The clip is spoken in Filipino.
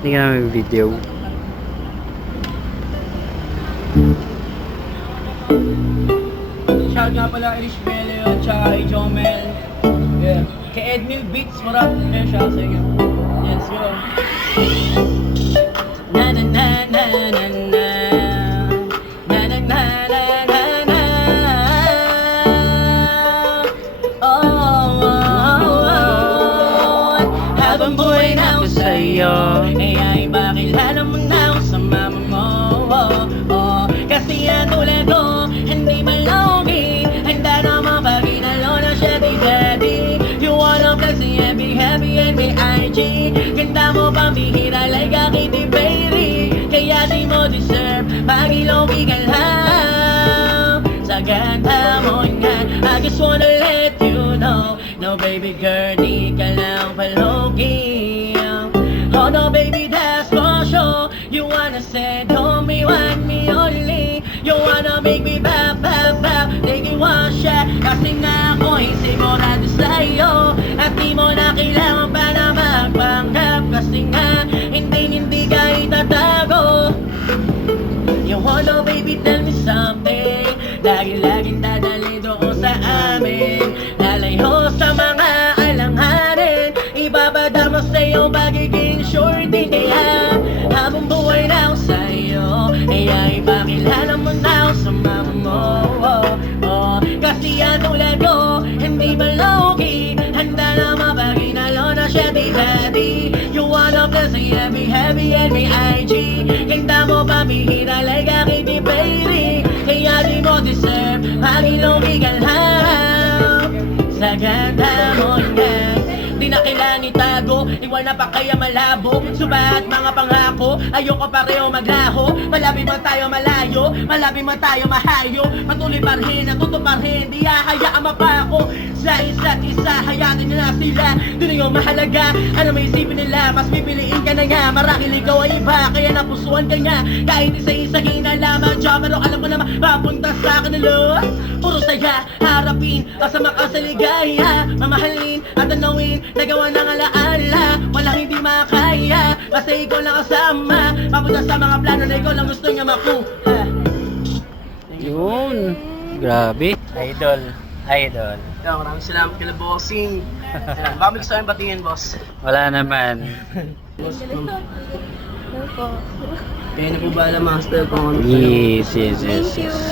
Hindi ka namin video. Shout nga pala kay Rich Melio at saka kay Jomel. Yeah. Kay Edmil Beats, marap. Yeah, shout sa inyo. Yes, go. Na na na na na na. Na na na na na na. Oh, oh, oh. Habang buhay na ako sa'yo, eh ay makilala mo na ako sa mama mo. Oh, oh. Kasi ang tulad ko, hindi malongin. Handa naman pag inalo na siya di daddy. You wanna flex and be happy and be IG. Ganda mo pang bihira like a Kitty Perry. Kaya di mo deserve pag ilongin ka lang. Sa ganda mo nga, I just wanna let you know. No baby girl, di ka lang palongin. Oh no baby, that's for sure. You wanna say, don't me, want me only. You wanna make me bap, bap, bap. Take it one shot. Kasi nga ako'y sigurado sa'yo. At di mo na kailangan pa na magpanggap. Kasi nga, hindi ka itatago. You wanna baby, tell me something. Lagi-laging dadali doon sa amin. Lalayo sa mga alanganin. Ipapadama sa'yo magiging shorty. Kaya habang buhay na ako sa'yo, kaya ipakilala mo na ako sa mama mo. Oh, oh. Kasi ang tulad ko, hindi malongin. Handa na mapaginalo na siya di daddy. You wanna bless me and be happy and be IG. Ganda mo pa bihira like a Kitty Perry. Kaya di mo deserve magilongin ka lang. Sa ganda mo yan, di na kailangan itago. Iwan na pa kaya malabo. Subahat mga pangako, ayoko pareho maglaho. Malapit man tayo malayo, malapit man tayo mahayo. Patuloy pa rin, natuto pa rin. Di hahayaan mapako sa isa't isa. Hayatin nila sila, di na yung mahalaga. Ano may isipin nila, mas pipiliin ka na nga. Marahil ikaw ay iba, kaya napusuan ka nga. Kahit isa-isa hinalaman, Diyan, pero alam ko naman papunta sa kanilo. Puro saya, harapin, kasama ka sa ligaya. Mamahalin at tanawin, nagawa ng alaala. Walang hindi makaya, kasi ikaw lang kasama. Papunta sa mga plano na ikaw lang gusto niya makuha. Yun. Grabe. Idol. Idol. Maraming salamat kila bossing. Baka may gusto kayong batingin, boss. Wala naman. Boss, kayo na po ba alam, master, kung ano? Yes, yes, yes, yes.